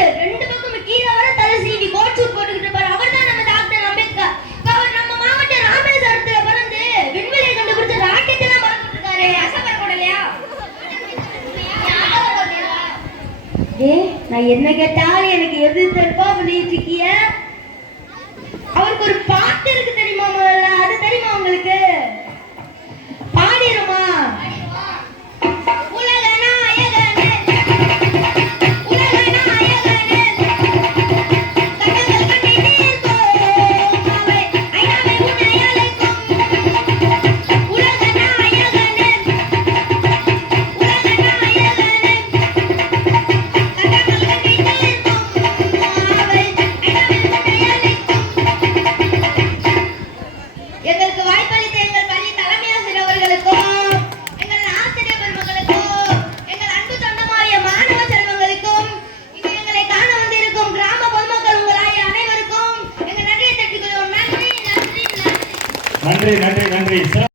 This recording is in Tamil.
டாக்டர் ரெண்டு பக்கம் கீழே வர தலை சீவி கோட் சூட் போட்டுக்கிட்டு இருப்பாரு. அவர் தான் நம்ம டாக்டர் அம்பேத்கர். அவர் நம்ம மாவட்ட ராமேஸ்வரத்துல பிறந்து விண்வெளியை கண்டுபிடிச்ச ராக்கெட் எல்லாம் பறந்துட்டு இருக்காரு ஆசைப்படக்கூடாதையா ஏ நான் என்ன கேட்டாலும் எனக்கு எதிர்த்து இருப்பா பண்ணிட்டு இருக்கிய வாய்ப்பளித்த எங்கள் பள்ளி தலைமை ஆசிரியர் அவர்களுக்கும் எங்கள் ஆசிரியர் பெருமக்களுக்கும் எங்கள் அன்பு சொந்தமாகிய மாணவ செல்வங்களுக்கும் இங்கு எங்களை காண வந்திருக்கும் கிராம பொதுமக்கள் உங்களாகிய அனைவருக்கும் எங்கள் நன்றியை தெரிவித்துக் நன்றி நன்றி நன்றி. நன்றி நன்றி